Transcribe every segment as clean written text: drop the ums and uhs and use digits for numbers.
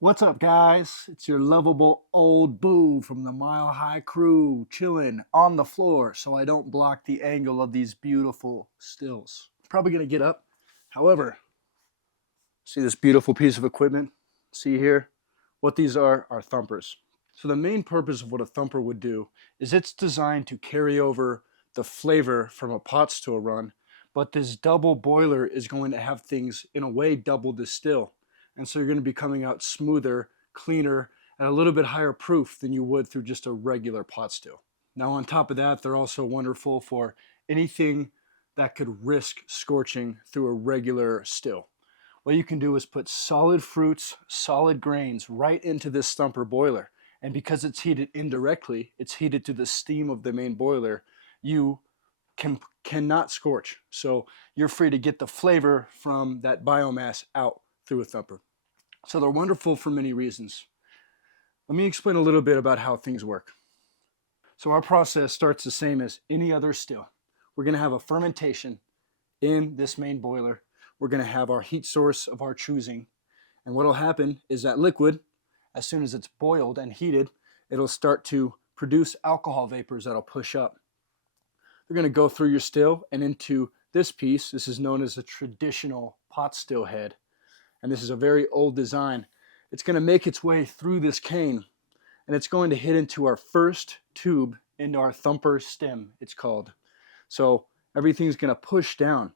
What's up, guys? It's your lovable old boo from the Mile High crew, chilling on the floor so I don't block the angle of these beautiful stills. Probably gonna get up. However, see this beautiful piece of equipment? See here? What these are thumpers. So the main purpose of what a thumper would do is it's designed to carry over the flavor from a pot still run, but this double boiler is going to have things in a way double distill. And so you're going to be coming out smoother, cleaner, and a little bit higher proof than you would through just a regular pot still. Now on top of that, they're also wonderful for anything that could risk scorching through a regular still. What you can do is put solid fruits, solid grains right into this thumper boiler. And because it's heated indirectly, it's heated to the steam of the main boiler, you cannot scorch. So you're free to get the flavor from that biomass out through a thumper. So they're wonderful for many reasons. Let me explain a little bit about how things work. So our process starts the same as any other still. We're going to have a fermentation in this main boiler. We're going to have our heat source of our choosing. And what will happen is that liquid, as soon as it's boiled and heated, it'll start to produce alcohol vapors that'll push up. They're going to go through your still and into this piece. This is known as a traditional pot still head. And this is a very old design. It's going to make its way through this cane, and it's going to hit into our first tube, into our thumper stem, it's called. So everything's going to push down.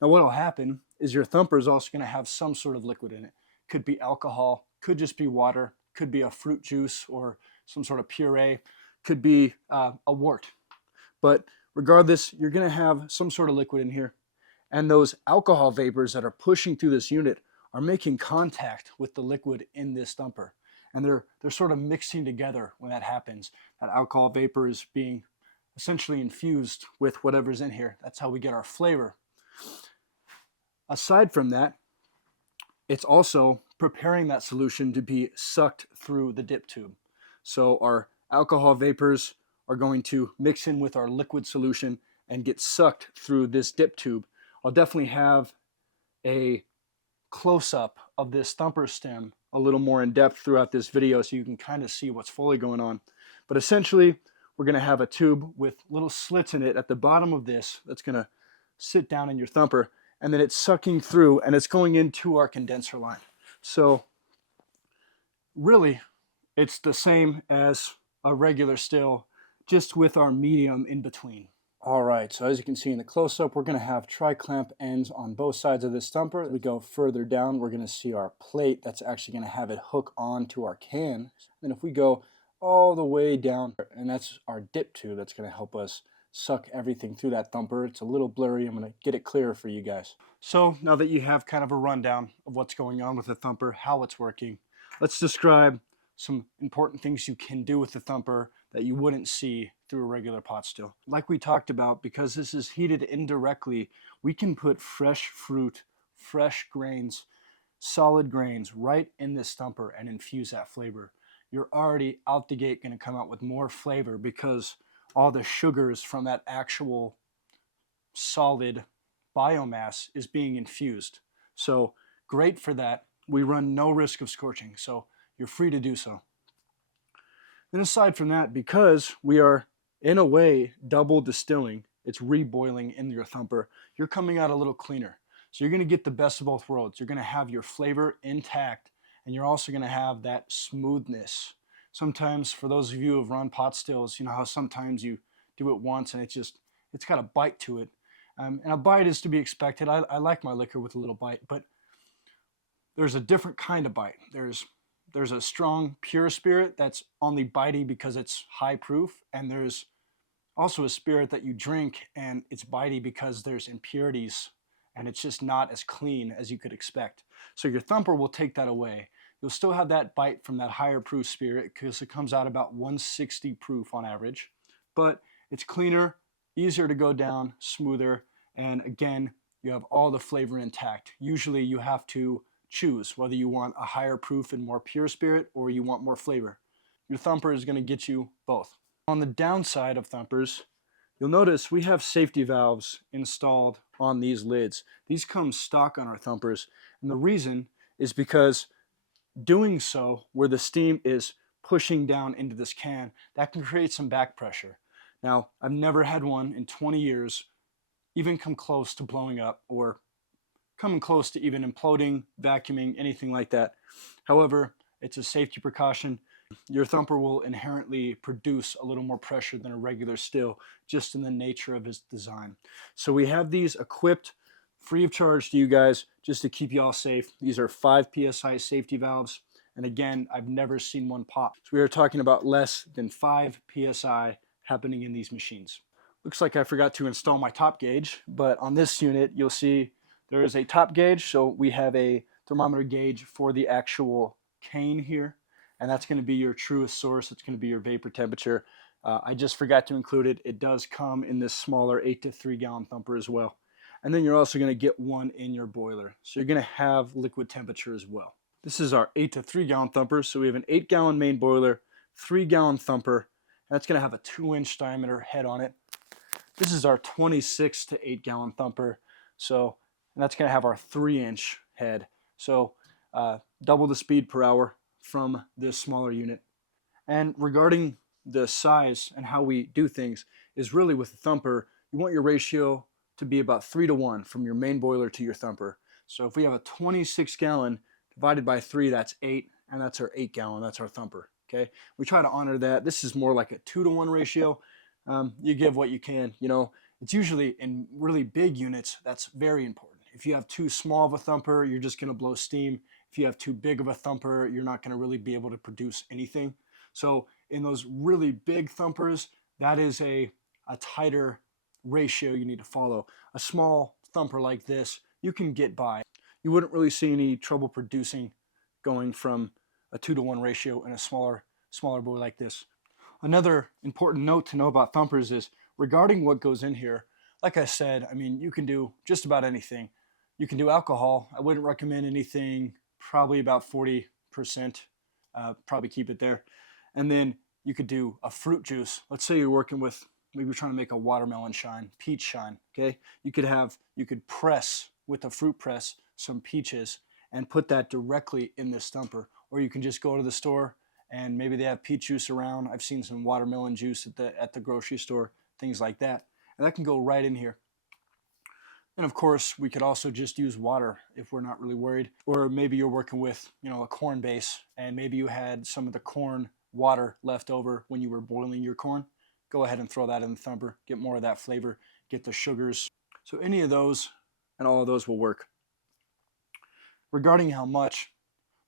Now what will happen is your thumper is also going to have some sort of liquid in it. Could be alcohol, could just be water, could be a fruit juice or some sort of puree, could be a wort. But regardless, you're going to have some sort of liquid in here. And those alcohol vapors that are pushing through this unit are making contact with the liquid in this thumper. And they're sort of mixing together when that happens. That alcohol vapor is being essentially infused with whatever's in here. That's how we get our flavor. Aside from that, it's also preparing that solution to be sucked through the dip tube. So our alcohol vapors are going to mix in with our liquid solution and get sucked through this dip tube. I'll definitely have a close-up of this thumper stem a little more in depth throughout this video so you can kind of see what's fully going on. But essentially, we're going to have a tube with little slits in it at the bottom of this that's going to sit down in your thumper, and then it's sucking through and it's going into our condenser line. So really, it's the same as a regular still, just with our medium in between. All right, so as you can see in the close-up, we're going to have tri-clamp ends on both sides of this thumper. As we go further down, we're going to see our plate that's actually going to have it hook onto our can. And if we go all the way down, and that's our dip tube that's going to help us suck everything through that thumper. It's a little blurry. I'm going to get it clearer for you guys. So now that you have kind of a rundown of what's going on with the thumper, how it's working, let's describe some important things you can do with the thumper that you wouldn't see through a regular pot still. Like we talked about, because this is heated indirectly, we can put fresh fruit, fresh grains, solid grains right in this thumper and infuse that flavor. You're already out the gate going to come out with more flavor because all the sugars from that actual solid biomass is being infused. So great for that. We run no risk of scorching, so you're free to do so. Then aside from that, because we are in a way double distilling, it's reboiling in your thumper, you're coming out a little cleaner. So you're going to get the best of both worlds. You're going to have your flavor intact, and you're also going to have that smoothness. Sometimes for those of you who have run pot stills, you know how sometimes you do it once and it's got a bite to it. And a bite is to be expected. I like my liquor with a little bite, but there's a different kind of bite. There's a strong pure spirit that's only bitey because it's high proof, and there's also a spirit that you drink and it's bitey because there's impurities and it's just not as clean as you could expect. So your thumper will take that away. You'll still have that bite from that higher proof spirit because it comes out about 160 proof on average, but it's cleaner, easier to go down, smoother, and again, you have all the flavor intact. Usually you have to choose whether you want a higher proof and more pure spirit or you want more flavor. Your thumper is going to get you both. On the downside of thumpers, you'll notice we have safety valves installed on these lids. These come stock on our thumpers, and the reason is because Doing so, where the steam is pushing down into this can, that can create some back pressure. Now, I've never had one in 20 years even come close to blowing up or coming close to even imploding, vacuuming, anything like that. However, it's a safety precaution. Your thumper will inherently produce a little more pressure than a regular still, just in the nature of its design. So we have these equipped free of charge to you guys just to keep you all safe. These are 5 psi safety valves. And again, I've never seen one pop. So we are talking about less than 5 psi happening in these machines. Looks like I forgot to install my top gauge, but on this unit, you'll see there is a top gauge. So we have a thermometer gauge for the actual cane here, and that's going to be your truest source. It's going to be your vapor temperature. I just forgot to include it. It does come in this smaller 8 to 3 gallon thumper as well. And then you're also going to get one in your boiler. So you're going to have liquid temperature as well. This is our 8 to 3 gallon thumper. So we have an 8 gallon main boiler, 3 gallon thumper. And that's going to have a 2-inch diameter head on it. This is our 26 to 8 gallon thumper. So, and that's going to have our 3-inch head. So double the speed per hour from this smaller unit. And regarding the size and how we do things is really with the thumper, you want your ratio to be about 3 to 1 from your main boiler to your thumper. So if we have a 26 gallon divided by 3, that's 8, and that's our 8 gallon, that's our thumper. Okay, we try to honor that. This is more like a 2 to 1 ratio. You give what you can. You know, it's usually in really big units, that's very important. If you have too small of a thumper, you're just going to blow steam. If you have too big of a thumper, you're not going to really be able to produce anything. So in those really big thumpers, that is a tighter ratio you need to follow. A small thumper like this, you can get by. You wouldn't really see any trouble producing going from a 2 to 1 ratio in a smaller boy like this. Another important note to know about thumpers is regarding what goes in here. Like I said, I mean, you can do just about anything. You can do alcohol. I wouldn't recommend anything, probably about 40%. Probably keep it there. And then you could do a fruit juice. Let's say you're working with, maybe you're trying to make a watermelon shine, peach shine, okay? You could press with a fruit press some peaches and put that directly in this thumper. Or you can just go to the store and maybe they have peach juice around. I've seen some watermelon juice at the grocery store, things like that. And that can go right in here. And of course, we could also just use water if we're not really worried. Or maybe you're working with, you know, a corn base and maybe you had some of the corn water left over when you were boiling your corn. Go ahead and throw that in the thumper, get more of that flavor, get the sugars. So any of those and all of those will work. Regarding how much,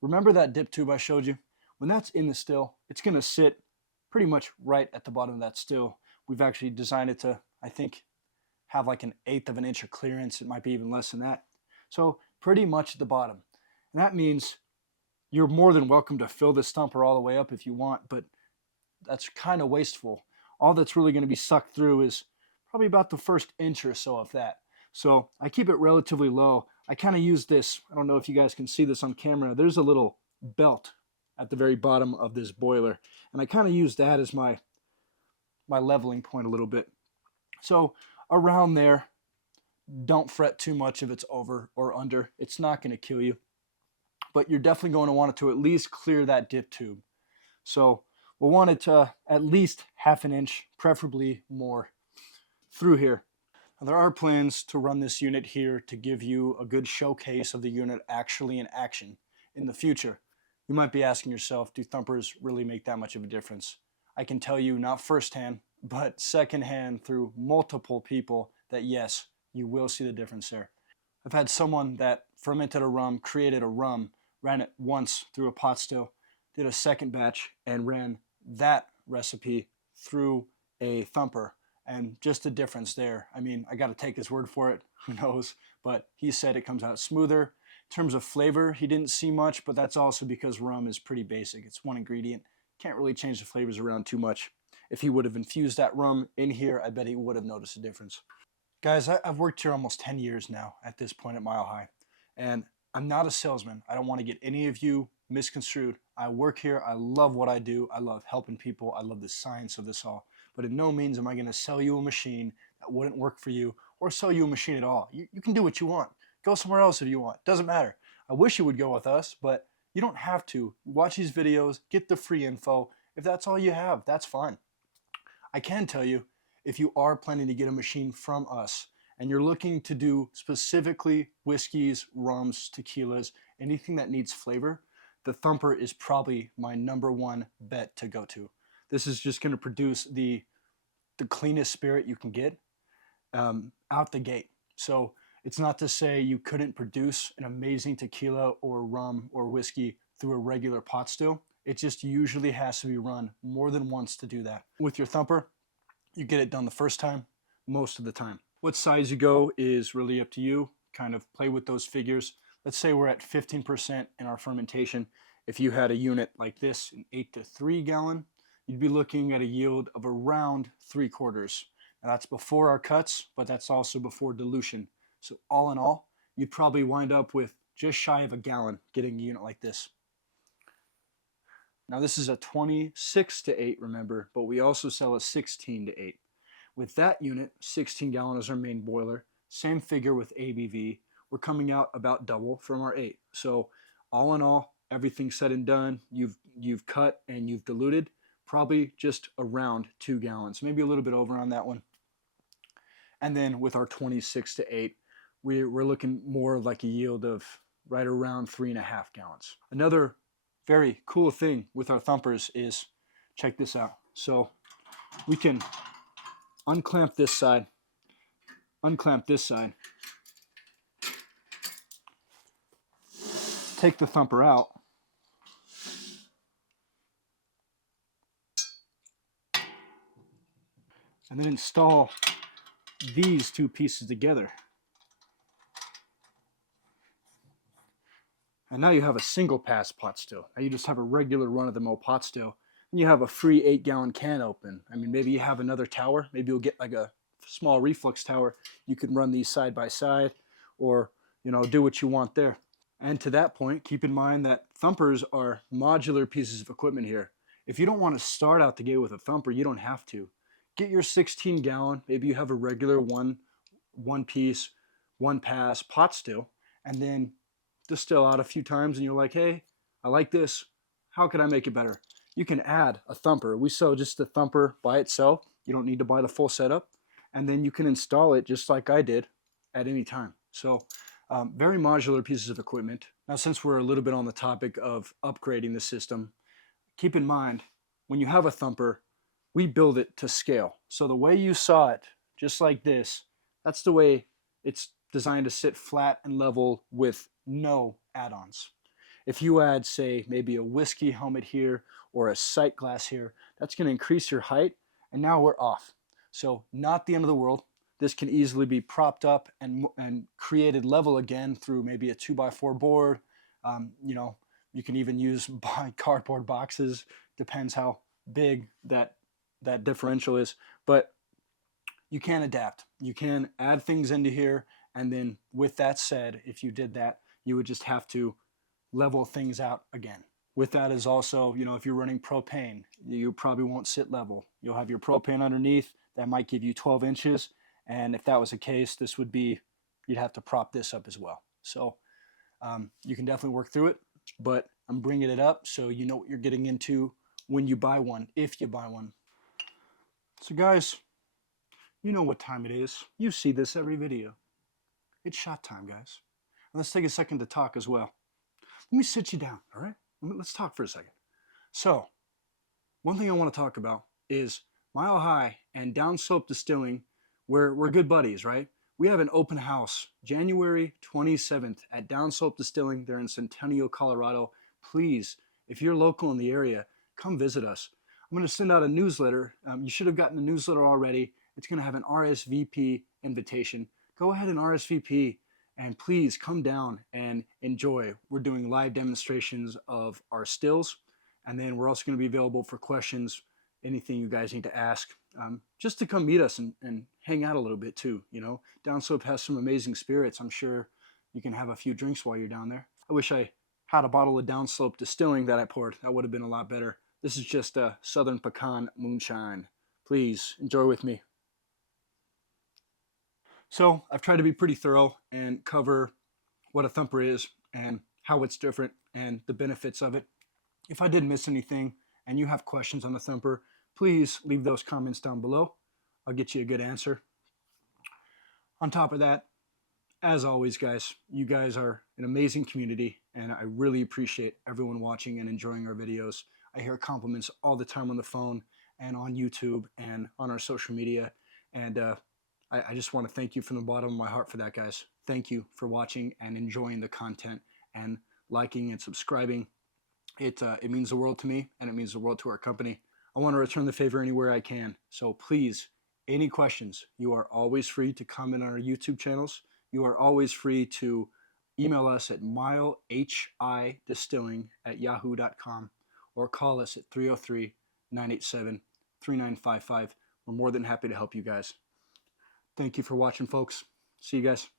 remember that dip tube I showed you? When that's in the still, it's going to sit pretty much right at the bottom of that still. We've actually designed it to, I think, have like an 1/8 of an inch of clearance. It might be even less than that. So pretty much at the bottom. And that means you're more than welcome to fill this thumper all the way up if you want, but that's kind of wasteful. All that's really going to be sucked through is probably about the first inch or so of that. So I keep it relatively low. I kind of use this, I don't know if you guys can see this on camera, there's a little belt at the very bottom of this boiler. And I kind of use that as my leveling point a little bit. So around there, don't fret too much if it's over or under. It's not going to kill you. But you're definitely going to want it to at least clear that dip tube. So we'll want it to at least 1/2 inch, preferably more, through here. Now, there are plans to run this unit here to give you a good showcase of the unit actually in action in the future. You might be asking yourself, do thumpers really make that much of a difference? I can tell you not firsthand, but secondhand through multiple people that yes, you will see the difference there. I've had someone that fermented a rum, created a rum, ran it once through a pot still, did a second batch, and ran that recipe through a thumper. And just the difference there. I mean, I got to take his word for it. Who knows? But he said it comes out smoother. In terms of flavor, he didn't see much, but that's also because rum is pretty basic. It's one ingredient. Can't really change the flavors around too much. If he would have infused that rum in here, I bet he would have noticed a difference. Guys, I've worked here almost 10 years now at this point at Mile High. And I'm not a salesman. I don't want to get any of you misconstrued. I work here. I love what I do. I love helping people. I love the science of this all. But in no means am I going to sell you a machine that wouldn't work for you or sell you a machine at all. You can do what you want. Go somewhere else if you want. Doesn't matter. I wish you would go with us, but You don't have to. Watch these videos, get the free info. If that's all you have, that's fine. I can tell you, if you are planning to get a machine from us and you're looking to do specifically whiskeys, rums, tequilas, anything that needs flavor, the Thumper is probably my #1 bet to go to. This is just going to produce the cleanest spirit you can get out the gate. So it's not to say you couldn't produce an amazing tequila or rum or whiskey through a regular pot still. It just usually has to be run more than once to do that. With your Thumper, you get it done the first time, most of the time. What size you go is really up to you. Kind of play with those figures. Let's say we're at 15% in our fermentation. If you had a unit like this, an 8 to 3 gallon, you'd be looking at a yield of around 3/4. Now that's before our cuts, but that's also before dilution. So all in all, you'd probably wind up with just shy of a gallon getting a unit like this. Now this is a 26 to 8, remember, but we also sell a 16 to 8. With that unit, 16 gallon is our main boiler. Same figure with ABV. We're coming out about double from our 8. So all in all, everything said and done, you've cut and you've diluted, probably just around 2 gallons, maybe a little bit over on that one. And then with our 26 to 8, we're looking more like a yield of right around 3.5 gallons. Another very cool thing with our Thumpers is, check this out. So we can unclamp this side, take the Thumper out, and then install these two pieces together. And now you have a single pass pot still. Now you just have a regular run-of-the-mill pot still, and you have a free 8-gallon can open. I mean, maybe you have another tower. Maybe you'll get like a small reflux tower. You can run these side by side, or do what you want there. And to that point, keep in mind that Thumpers are modular pieces of equipment here. If you don't want to start out the gate with a Thumper, you don't have to. Get your 16-gallon. Maybe you have a regular one piece, one pass pot still, and then distill out a few times and you're like, hey, I like this. How can I make it better? You can add a Thumper. We sell just the Thumper by itself. You don't need to buy the full setup. And then you can install it just like I did at any time. So very modular pieces of equipment. Now, since we're a little bit on the topic of upgrading the system, keep in mind, when you have a Thumper, we build it to scale. So the way you saw it, just like this, that's the way it's designed to sit flat and level with no add-ons. If you add, say, maybe a whiskey helmet here or a sight glass here, that's going to increase your height, and now we're off. So not the end of the world. This can easily be propped up and created level again through maybe a 2x4 board. You can even use cardboard boxes. Depends how big that differential is. But you can adapt. You can add things into here. And then with that said, if you did that, you would just have to level things out again. With that is also, if you're running propane, you probably won't sit level. You'll have your propane underneath. That might give you 12 inches. And if that was the case, you'd have to prop this up as well. So you can definitely work through it, but I'm bringing it up so you know what you're getting into when you buy one, if you buy one. So guys, you know what time it is. You see this every video. It's shot time, guys. And let's take a second to talk as well. Let me sit you down, all right? Let's talk for a second. So, one thing I want to talk about is Mile High and Downslope Distilling. We're good buddies, right? We have an open house January 27th at Downslope Distilling. They're in Centennial, Colorado. Please, if you're local in the area, come visit us. I'm going to send out a newsletter. You should have gotten the newsletter already. It's going to have an RSVP invitation. Go ahead and RSVP, and please come down and enjoy. We're doing live demonstrations of our stills, and then we're also going to be available for questions, anything you guys need to ask, just to come meet us and hang out a little bit too. Downslope has some amazing spirits. I'm sure you can have a few drinks while you're down there. I wish I had a bottle of Downslope Distilling that I poured. That would have been a lot better. This is just a Southern Pecan Moonshine. Please enjoy with me. So I've tried to be pretty thorough and cover what a Thumper is and how it's different and the benefits of it. If I did miss anything and you have questions on the Thumper, please leave those comments down below. I'll get you a good answer. On top of that, as always, guys, you guys are an amazing community, and I really appreciate everyone watching and enjoying our videos. I hear compliments all the time on the phone and on YouTube and on our social media, and I just want to thank you from the bottom of my heart for that, guys. Thank you for watching and enjoying the content and liking and subscribing. It means the world to me, and it means the world to our company. I want to return the favor anywhere I can. So please, any questions, you are always free to comment on our YouTube channels. You are always free to email us at milehidistilling@yahoo.com or call us at 303-987-3955. We're more than happy to help you guys. Thank you for watching, folks. See you guys.